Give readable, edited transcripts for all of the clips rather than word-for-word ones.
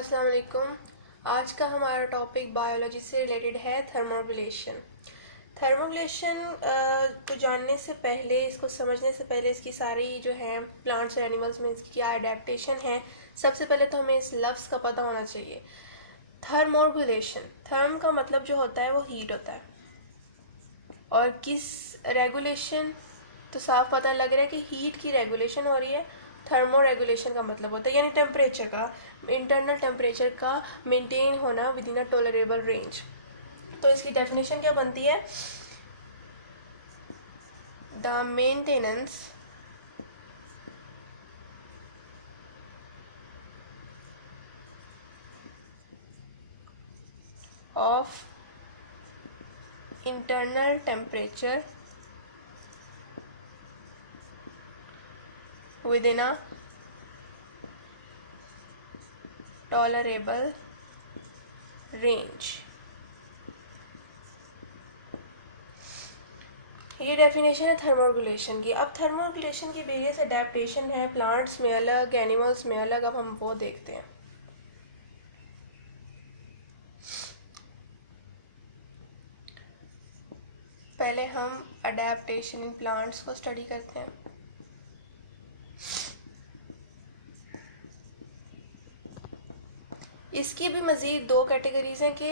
अस्सलाम वालेकुम। आज का हमारा टॉपिक बायोलॉजी से रिलेटेड है थर्मोरेगुलेशन। थर्मोरेगुलेशन को जानने से पहले, इसको समझने से पहले, इसकी सारी जो है प्लांट्स और एनिमल्स में इसकी क्या अडेप्टेशन है, सबसे पहले तो हमें इस लफ्ज़ का पता होना चाहिए। थर्मोरेगुलेशन, थर्म का मतलब जो होता है वो हीट होता है, और किस रेगुलेशन, तो साफ पता लग रहा है कि हीट की रेगुलेशन हो रही है। थर्मो रेगुलेशन का मतलब होता है यानी टेम्परेचर का, इंटरनल टेम्परेचर का मेंटेन होना with in a tolerable range. तो इसकी डेफिनेशन क्या बनती है? The maintenance of internal temperature with in a tolerable range. ये डेफिनेशन है थर्मोरेगुलेशन की। अब थर्मोरेगुलेशन की वेरियस अडेप्टेशन है, प्लांट्स में अलग, एनिमल्स में अलग। अब हम वो देखते हैं। पहले हम अडेप्टेशन इन प्लांट्स को स्टडी करते हैं। इसकी भी मज़ीद दो कैटेगरीज हैं कि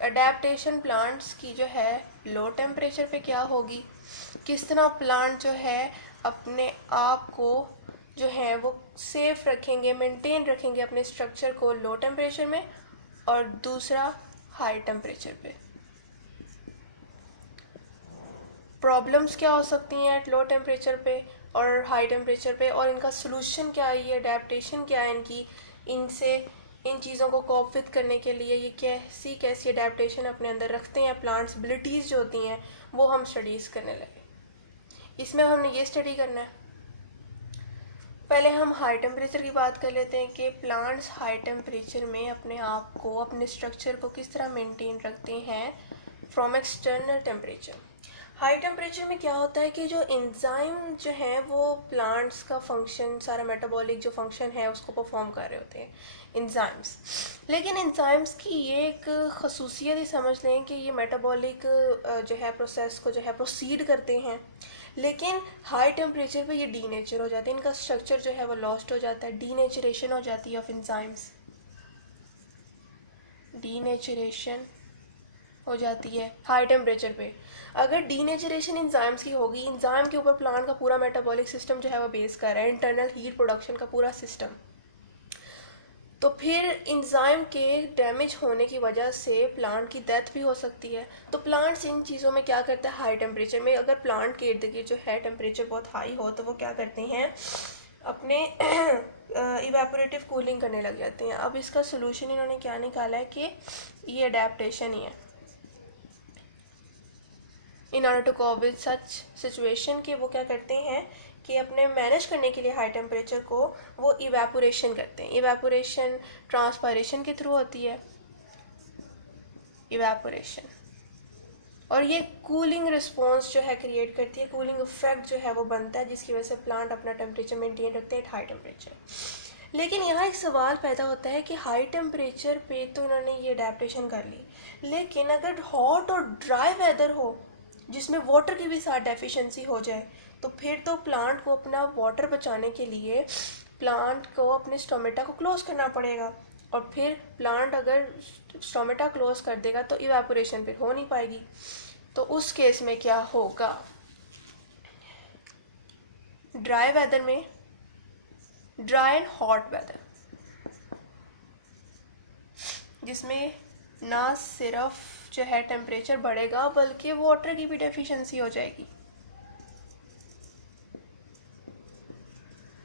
अडेप्टेशन प्लांट्स की जो है लो टेम्परेचर पे क्या होगी, किस तरह प्लांट जो है अपने आप को जो है वो सेफ रखेंगे, मेंटेन रखेंगे अपने स्ट्रक्चर को लो टेम्परेचर में, और दूसरा हाई टेम्परेचर पे। प्रॉब्लम्स क्या हो सकती हैं एट लो टेम्परेचर पे और हाई टेम्परेचर पे, और इनका सोल्यूशन क्या है, ये अडेप्टेशन क्या है इनकी, इनसे इन चीज़ों को कोप विद करने के लिए ये कैसी कैसी अडेप्टेशन अपने अंदर रखते हैं प्लांट्स, एबिलिटीज़ जो होती हैं वो हम स्टडीज़ करने लगे। इसमें हमने ये स्टडी करना है। पहले हम हाई टेम्परेचर की बात कर लेते हैं कि प्लांट्स हाई टेम्परेचर में अपने आप को, अपने स्ट्रक्चर को किस तरह मेंटेन रखते हैं from external temperature. High temperature में क्या होता है कि जो एंजाइम जो है वो प्लांट्स का फंक्शन, सारा मेटाबॉलिक जो फंक्शन है उसको परफॉर्म कर रहे होते हैं एंजाइम्स। लेकिन एंजाइम्स की ये एक खसूसियत ही समझ लें कि ये मेटाबॉलिक जो है प्रोसेस को जो है प्रोसीड करते हैं, लेकिन हाई टेम्परेचर पे ये डीनेचर हो जाते हैं, इनका स्ट्रक्चर जो है वो लॉस्ट हो जाता है, डीनेचरेशन हो जाती है ऑफ एंजाइम्स, डीनेचरेशन हो जाती है हाई टेम्परेचर पे। अगर डीनेचरेशन एंजाइम्स की होगी, एंजाइम के ऊपर प्लांट का पूरा मेटाबॉलिक सिस्टम जो है वो बेस कर रहा है, इंटरनल हीट प्रोडक्शन का पूरा सिस्टम, तो फिर एंजाइम के डैमेज होने की वजह से प्लांट की डेथ भी हो सकती है। तो प्लांट्स इन चीज़ों में क्या करता है, हाई टेम्परेचर में अगर प्लांट के इर्द गिर्द जो है टेम्परेचर बहुत हाई हो तो वो क्या करते हैं, अपने इवेपोरेटिव कूलिंग करने लग जाते हैं। अब इसका सोल्यूशन इन्होंने क्या निकाला है कि ये अडेप्टेशन ही है in order to cope with such situation, कि वो क्या करते हैं कि अपने मैनेज करने के लिए हाई टेम्परेचर को वो इवेपोरेशन करते हैं। इवेपोरेशन ट्रांसपायरेशन के थ्रू होती है इवेपोरेशन, और ये कूलिंग रिस्पॉन्स जो है क्रिएट करती है, कूलिंग इफेक्ट जो है वो बनता है, जिसकी वजह से प्लांट अपना टेम्परेचर मेंटेन रखते हैं हाई टेम्परेचर। लेकिन यहाँ एक सवाल पैदा होता है कि हाई टेम्परेचर पे तो इन्होंने ये अडेप्टेशन कर ली, लेकिन अगर हॉट और ड्राई वेदर हो जिसमें वाटर की भी साथ डेफिशिएंसी हो जाए, तो फिर तो प्लांट को अपना वाटर बचाने के लिए प्लांट को अपने स्टोमेटा को क्लोज करना पड़ेगा, और फिर प्लांट अगर स्टोमेटा क्लोज कर देगा तो इवेपोरेशन फिर हो नहीं पाएगी। तो उस केस में क्या होगा, ड्राई वेदर में, ड्राई एंड हॉट वेदर, जिसमें ना सिर्फ जो है टेम्परेचर बढ़ेगा बल्कि वाटर की भी डेफिशिएंसी हो जाएगी,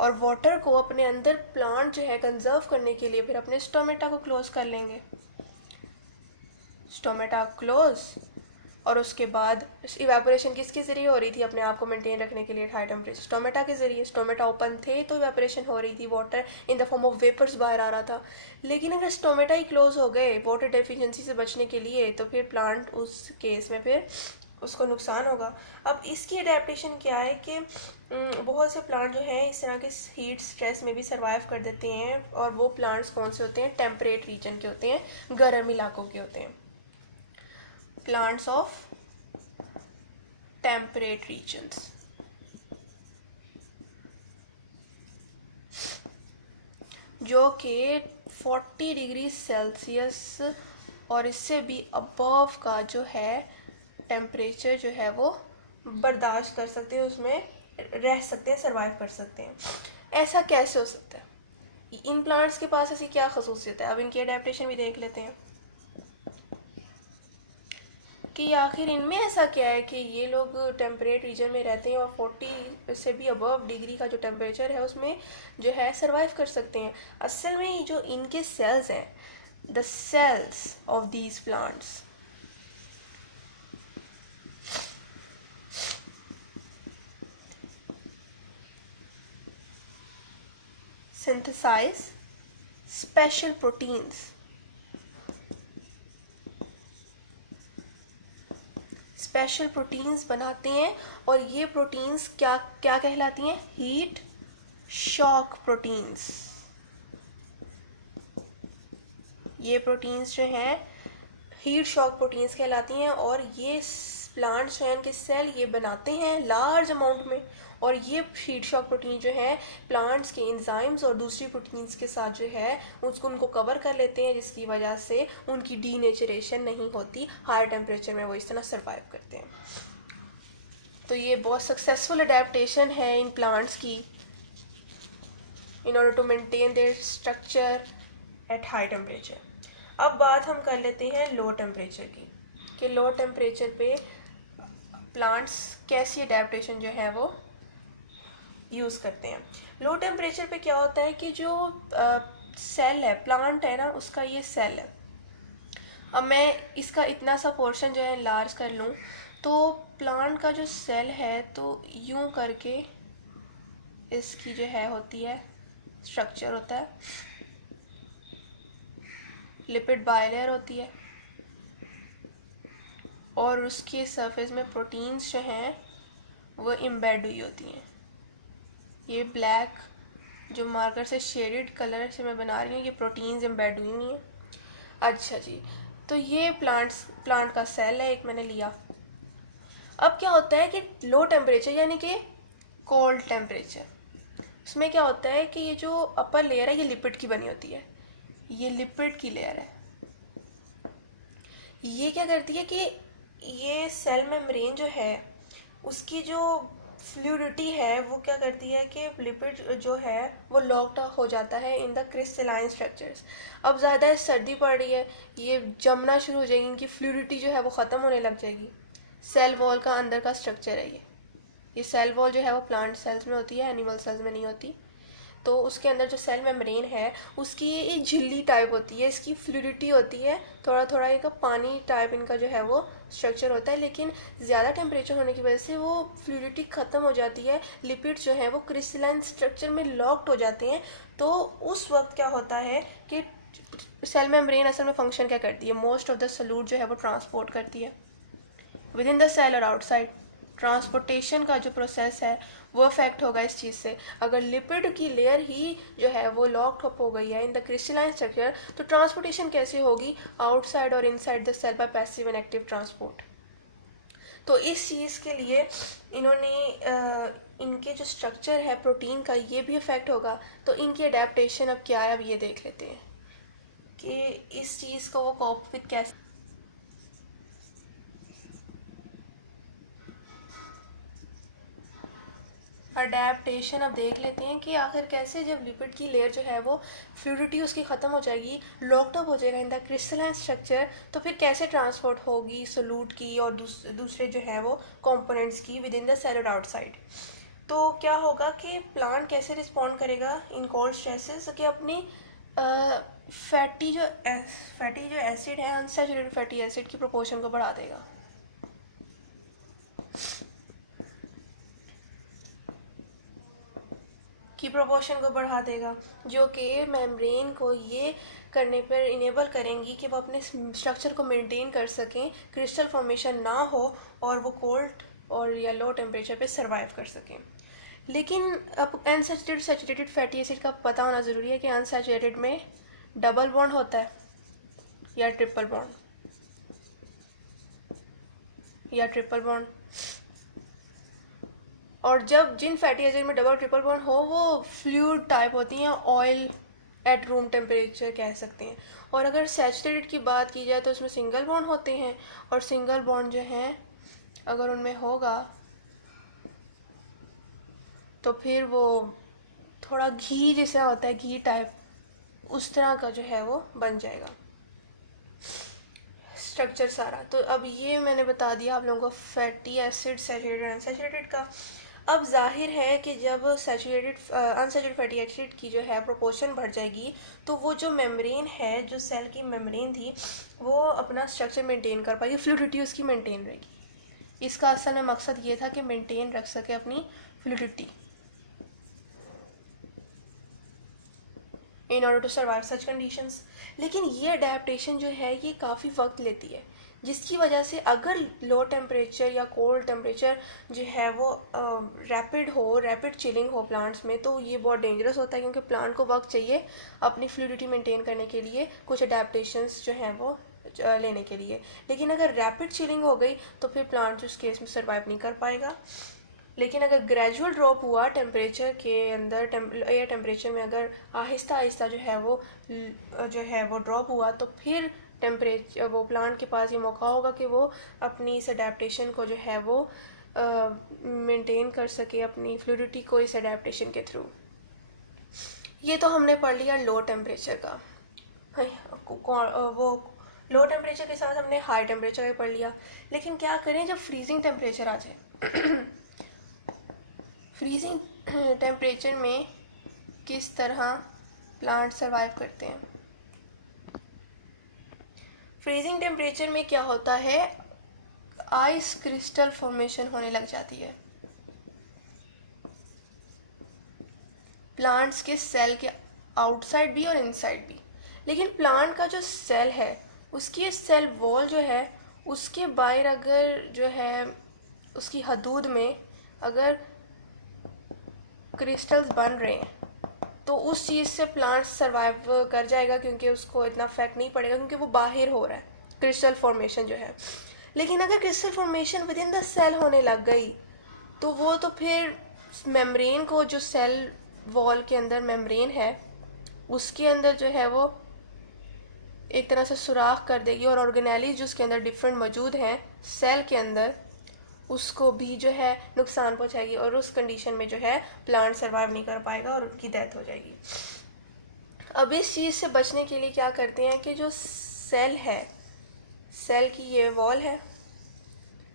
और वाटर को अपने अंदर प्लांट जो है कंजर्व करने के लिए फिर अपने स्टोमेटा को क्लोज कर लेंगे, स्टोमेटा क्लोज, और उसके बाद इवेपोरेशन किसके ज़रिए हो रही थी अपने आप को मेंटेन रखने के लिए हाई टेम्परेचर, स्टोमेटा के ज़रिए। स्टोमेटा ओपन थे तो इवेपोरेशन हो रही थी, water in the form of vapours बाहर आ रहा था। लेकिन अगर स्टोमेटा ही क्लोज हो गए वाटर डेफिशिएंसी से बचने के लिए, तो फिर प्लांट उस केस में फिर उसको नुकसान होगा। अब इसकी अडेप्टेशन क्या है कि बहुत से प्लांट जो हैं इस तरह के हीट स्ट्रेस में भी सर्वाइव कर देते हैं, और वो प्लांट्स कौन से होते हैं? टेम्परेट रीजन के होते हैं, गर्म इलाकों के होते हैं, प्लांट्स ऑफ टेम्परेट रीजन्स। जो कि 40 डिग्री सेल्सियस और इससे भी अबव का जो है टेम्परेचर जो है वो बर्दाश्त कर सकते हैं, उसमें रह सकते हैं, सर्वाइव कर सकते हैं। ऐसा कैसे हो सकता है? इन प्लांट्स के पास ऐसी क्या खसूसियत है? अब इनकी अडेप्टेशन भी देख लेते हैं कि आखिर इनमें ऐसा क्या है कि ये लोग टेम्परेट रीजन में रहते हैं और 40 से भी अबव डिग्री का जो टेम्परेचर है उसमें जो है सर्वाइव कर सकते हैं। असल में ये जो इनके सेल्स हैं, the cells of these plants synthesize special proteins, special proteins बनाते हैं, और ये प्रोटीन्स क्या क्या कहलाती हैं? Heat shock proteins. ये प्रोटीन्स जो हैं हीट शॉक प्रोटीन्स कहलाती हैं, और ये प्लांट्स हैं इनके सेल ये बनाते हैं लार्ज अमाउंट में, और ये हीट शॉक प्रोटीन जो है प्लांट्स के एंजाइम्स और दूसरी प्रोटीन्स के साथ जो है उसको उनको कवर कर लेते हैं, जिसकी वजह से उनकी डीनेचरेशन नहीं होती, हायर टेम्परेचर में वो इस तरह सर्वाइव करते हैं। तो ये बहुत सक्सेसफुल अडेप्टेशन है इन प्लांट्स की in order to maintain their structure at high temperature. अब बात हम कर लेते हैं लो टेम्परेचर की, कि लो टेम्परेचर पे प्लांट्स कैसी अडेप्टेशन जो है वो यूज़ करते हैं। लो टेम्परेचर पे क्या होता है कि जो सेल है, प्लांट है ना, उसका ये सेल है। अब मैं इसका इतना सा पोर्शन जो है लार्ज कर लूँ, तो प्लांट का जो सेल है तो यूं करके इसकी जो है होती है स्ट्रक्चर होता है, लिपिड बाइलेयर होती है, और उसके सरफेस में प्रोटीन्स जो हैं वो एम्बेड हुई होती हैं। ये ब्लैक जो मार्कर से शेडेड कलर से मैं बना रही हूँ, ये प्रोटीन्स एम्बेड हुई हैं। अच्छा जी, तो ये प्लांट का सेल है, एक मैंने लिया। अब क्या होता है कि लो टेम्परेचर यानी कि कोल्ड टेम्परेचर, उसमें क्या होता है कि ये जो अपर लेयर है ये लिपिड की बनी होती है, ये लिपिड की लेयर है। ये क्या करती है कि ये सेल मेम्ब्रेन जो है उसकी जो फ्लूइडिटी है वो क्या करती है कि लिपिड जो है वो लॉक्ड हो जाता है इन द क्रिस्टलाइन स्ट्रक्चर्स। अब ज़्यादा सर्दी पड़ रही है, ये जमना शुरू हो जाएगी, इनकी फ्लूइडिटी जो है वो ख़त्म होने लग जाएगी। सेल वॉल का अंदर का स्ट्रक्चर है ये सेल वॉल जो है वो प्लांट सेल्स में होती है, एनिमल सेल्स में नहीं होती। तो उसके अंदर जो सेल मेम्ब्रेन है उसकी ये एक झिल्ली टाइप होती है, इसकी फ्लूइडिटी होती है, थोड़ा थोड़ा एक पानी टाइप इनका जो है वो स्ट्रक्चर होता है, लेकिन ज़्यादा टेम्परेचर होने की वजह से वो फ्लूइडिटी ख़त्म हो जाती है, लिपिड जो है वो क्रिस्टलाइन स्ट्रक्चर में लॉक्ड हो जाते हैं। तो उस वक्त क्या होता है कि सेल मेम्ब्रेन असल में फंक्शन क्या करती है? मोस्ट ऑफ द सॉल्यूट जो है वो ट्रांसपोर्ट करती है विद इन द सेल और आउटसाइड। ट्रांसपोर्टेशन का जो प्रोसेस है वो अफेक्ट होगा इस चीज़ से। अगर लिपिड की लेयर ही जो है वो लॉक्ड अप हो गई है इन द क्रिस्टलाइन स्ट्रक्चर, तो ट्रांसपोर्टेशन कैसे होगी आउटसाइड और inside the cell by passive and active transport. तो इस चीज़ के लिए इन्होंने इनके जो स्ट्रक्चर है प्रोटीन का ये भी अफेक्ट होगा। तो इनकी अडेप्टेशन अब क्या है, अब ये देख लेते हैं कि इस चीज़ को वो कॉप विद कैसे। अडेप्टेशन अब देख लेते हैं कि आखिर कैसे, जब लिपिड की लेयर जो है वो फ्लूइडिटी उसकी ख़त्म हो जाएगी, लॉक्ड अप हो जाएगा इन द क्रिस्टलाइन स्ट्रक्चर, तो फिर कैसे ट्रांसपोर्ट होगी सोल्यूट की और दूसरे जो है वो कंपोनेंट्स की विद इन द सेल और आउटसाइड। तो क्या होगा कि प्लांट कैसे रिस्पॉन्ड करेगा इन कोल्ड स्ट्रेसेस, कि अपनी फैटी जो एसिड है, अनसैचुरेटेड फैटी एसिड की प्रोपोर्शन को बढ़ा देगा। की प्रोपोर्शन को बढ़ा देगा, जो कि मेम्ब्रेन को ये करने पर इनेबल करेंगी कि वो अपने स्ट्रक्चर को मेंटेन कर सकें, क्रिस्टल फॉर्मेशन ना हो और वो कोल्ड और या लो टेम्परेचर पे सरवाइव कर सकें। लेकिन अब अनसैचुरेटेड सैचुरेटेड फैटी एसिड का पता होना ज़रूरी है कि अनसैचुरेटेड में डबल बॉन्ड होता है या ट्रिपल बॉन्ड और जब जिन फैटी एसिड में डबल ट्रिपल बॉन्ड हो वो फ्लूइड टाइप होती हैं, ऑयल एट रूम टेम्परेचर कह सकते हैं। और अगर सैचुरेटेड की बात की जाए तो उसमें सिंगल बॉन्ड होते हैं, और सिंगल बॉन्ड जो हैं अगर उनमें होगा तो फिर वो थोड़ा घी जैसा होता है, घी टाइप, उस तरह का जो है वो बन जाएगा स्ट्रक्चर सारा। तो अब ये मैंने बता दिया आप लोगों को फैटी एसिड सैचुरेटेड अनसैचुरेटेड का। अब जाहिर है कि जब सैचुरेटेड अनसैचुरेटेड फैटी एसिड की जो है प्रोपोर्शन बढ़ जाएगी तो वो जो मेम्ब्रेन है, जो सेल की मेम्ब्रेन थी, वो अपना स्ट्रक्चर मेंटेन कर पाएगी, फ्लूइडिटी उसकी मेंटेन रहेगी। इसका असल में मकसद ये था कि मेंटेन रख सके अपनी fluidity in order to survive such conditions. लेकिन ये अडेप्टेशन जो है ये काफ़ी वक्त लेती है, जिसकी वजह से अगर लो टेम्परेचर या कोल्ड टेम्परेचर जो है वो रैपिड चिलिंग हो प्लांट्स में, तो ये बहुत डेंजरस होता है, क्योंकि प्लांट को वक्त चाहिए अपनी फ्लूइडिटी मेंटेन करने के लिए, कुछ अडेप्टेशंस जो हैं वो लेने के लिए। लेकिन अगर रैपिड चिलिंग हो गई तो फिर प्लांट उस केस में सर्वाइव नहीं कर पाएगा। लेकिन अगर ग्रेजुअल ड्रॉप हुआ टेम्परेचर के अंदर, एयर टेम्परेचर में अगर आहिस्ता आहिस्ता जो है वो ड्रॉप हुआ, तो फिर टेम्परेचर वो प्लांट के पास ये मौका होगा कि वो अपनी इस अडेप्टेशन को जो है वो मेंटेन कर सके, अपनी फ्लूइडिटी को इस अडेप्टेशन के थ्रू। ये तो हमने पढ़ लिया लो टेम्परेचर का। वो लो टेम्परेचर के साथ हमने हाई टेम्परेचर भी पढ़ लिया। लेकिन क्या करें जब फ्रीजिंग टेम्परेचर आ जाए फ्रीजिंग टेम्परेचर में किस तरह प्लांट सरवाइव करते हैं। फ्रीजिंग टेम्परेचर में क्या होता है, आइस क्रिस्टल फॉर्मेशन होने लग जाती है प्लांट्स के सेल के आउटसाइड भी और इनसाइड भी। लेकिन प्लांट का जो सेल है उसकी सेल वॉल जो है उसके बाहर अगर जो है उसकी हदूद में अगर क्रिस्टल्स बन रहे हैं तो उस चीज़ से प्लांट सरवाइव कर जाएगा, क्योंकि उसको इतना इफेक्ट नहीं पड़ेगा, क्योंकि वो बाहर हो रहा है क्रिस्टल फॉर्मेशन जो है। लेकिन अगर crystal formation within the cell होने लग गई तो वो तो फिर मेम्ब्रेन को, जो सेल वॉल के अंदर मेम्ब्रेन है उसके अंदर जो है वो एक तरह से सुराख कर देगी, और ऑर्गेनेलिज जो उसके अंदर डिफरेंट मौजूद हैं सेल के अंदर, उसको भी जो है नुकसान पहुंचाएगी, और उस कंडीशन में जो है प्लांट सरवाइव नहीं कर पाएगा और उनकी डेथ हो जाएगी। अब इस चीज़ से बचने के लिए क्या करते हैं कि जो सेल है, सेल की ये वॉल है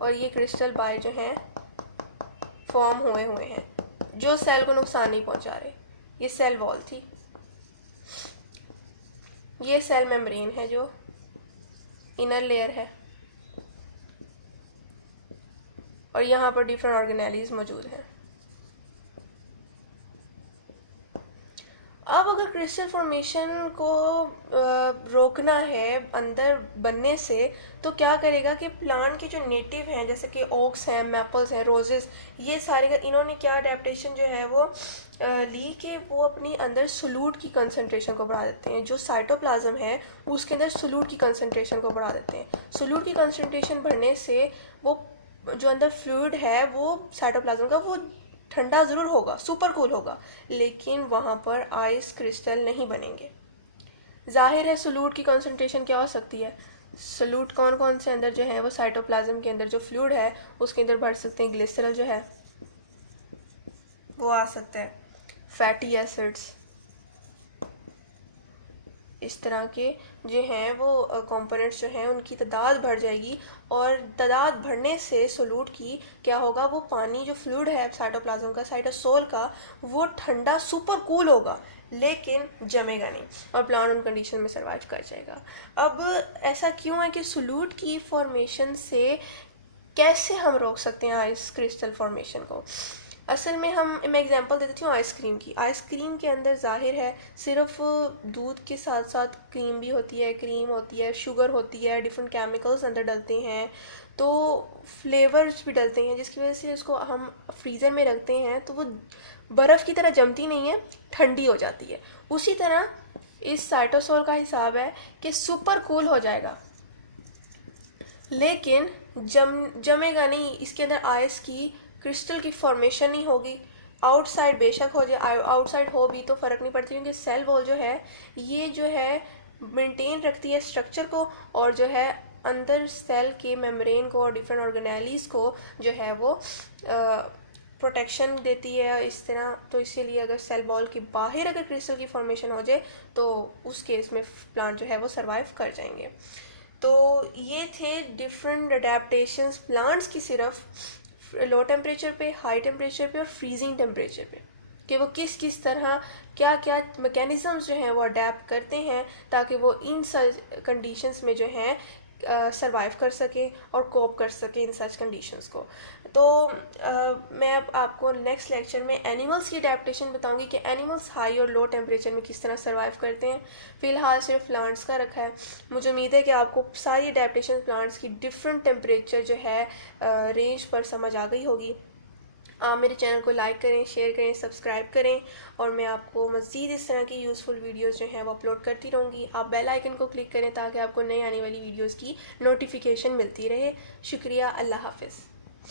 और ये क्रिस्टल बाय जो हैं फॉर्म हुए हैं जो सेल को नुकसान नहीं पहुंचा रहे। ये सेल वॉल थी, ये सेल मेम्ब्रेन है जो इनर लेयर है, और यहाँ पर डिफरेंट ऑर्गेनेलिज मौजूद हैं। अब अगर क्रिस्टल फॉर्मेशन को रोकना है अंदर बनने से, तो क्या करेगा कि प्लांट के जो नेटिव हैं जैसे कि ओक्स हैं, मैपल्स हैं, रोजेस, ये सारे इन्होंने क्या अडेप्टेशन जो है वो ली कि वो अपनी अंदर सोलूट की कंसंट्रेशन को बढ़ा देते हैं। जो साइटोप्लाज्म है उसके अंदर सोलूट की कंसंट्रेशन को बढ़ा देते हैं। सोलूट की कंसंट्रेशन बढ़ने से वो जो अंदर फ्लूइड है वो साइटोप्लाज्म का वो ठंडा ज़रूर होगा, सुपर कूल होगा, लेकिन वहाँ पर आइस क्रिस्टल नहीं बनेंगे। जाहिर है सोलूट की कंसंट्रेशन क्या हो सकती है, सोलूट कौन कौन से अंदर जो है वो साइटोप्लाज्म के अंदर जो फ्लूइड है उसके अंदर बढ़ सकते हैं। ग्लिसरॉल जो है वो आ सकता है, फैटी एसिड्स, इस तरह के जो हैं वो कंपोनेंट्स जो हैं उनकी तादाद बढ़ जाएगी, और तादाद बढ़ने से सोलूट की क्या होगा, वो पानी जो फ्लूइड है साइटोप्लाज्म का, साइटोसोल का, वो ठंडा सुपर कूल होगा लेकिन जमेगा नहीं, और प्लांट उन कंडीशन में सर्वाइव कर जाएगा। अब ऐसा क्यों है कि सोलूट की फॉर्मेशन से कैसे हम रोक सकते हैं आइस क्रिस्टल फॉर्मेशन को। असल में मैं एग्जांपल दे देती हूँ आइसक्रीम की। आइसक्रीम के अंदर ज़ाहिर है सिर्फ दूध के साथ साथ क्रीम भी होती है, क्रीम होती है, शुगर होती है, डिफरेंट केमिकल्स अंदर डलते हैं, तो फ्लेवर्स भी डलते हैं, जिसकी वजह से उसको हम फ्रीज़र में रखते हैं तो वो बर्फ़ की तरह जमती नहीं है, ठंडी हो जाती है। उसी तरह इस साइटोसोल का हिसाब है कि सुपर कूल हो जाएगा, लेकिन जमेगा नहीं, इसके अंदर आइस की क्रिस्टल की फॉर्मेशन नहीं होगी। आउटसाइड बेशक हो जाए, आउटसाइड हो भी तो फ़र्क नहीं पड़ती, क्योंकि सेल वॉल जो है ये जो है मेंटेन रखती है स्ट्रक्चर को, और जो है अंदर सेल के मेम्ब्रेन को और डिफरेंट ऑर्गेनेलिस को जो है वो प्रोटेक्शन देती है इस तरह। तो इसीलिए अगर सेल वॉल के बाहर अगर क्रिस्टल की फॉर्मेशन हो जाए तो उस केस में प्लांट जो है वो सर्वाइव कर जाएंगे। तो ये थे डिफरेंट अडेप्टेशंस प्लांट्स की, सिर्फ लो टेम्परेचर पे, हाई टेम्परेचर पे और फ्रीजिंग टेम्परेचर पे, कि वो किस किस तरह क्या क्या मैकेनिज़म्स जो हैं वो अडेप्ट करते हैं ताकि वो इन सच कंडीशंस में जो हैं सरवाइव कर सके और कोप कर सके इन सच कंडीशंस को। तो मैं अब आपको नेक्स्ट लेक्चर में एनिमल्स की अडेप्टेशन बताऊंगी कि एनिमल्स हाई और लो टेम्परेचर में किस तरह सरवाइव करते हैं। फ़िलहाल सिर्फ प्लांट्स का रखा है। मुझे उम्मीद है कि आपको सारी अडेप्टेशन प्लांट्स की डिफरेंट टेम्परेचर जो है रेंज पर समझ आ गई होगी। आप मेरे चैनल को लाइक करें, शेयर करें, सब्सक्राइब करें, और मैं आपको मज़ीद इस तरह की यूज़फुल वीडियोस जो हैं वो अपलोड करती रहूँगी। आप बेल आइकन को क्लिक करें ताकि आपको नई आने वाली वीडियोस की नोटिफिकेशन मिलती रहे। शुक्रिया, अल्लाह हाफ़िज़।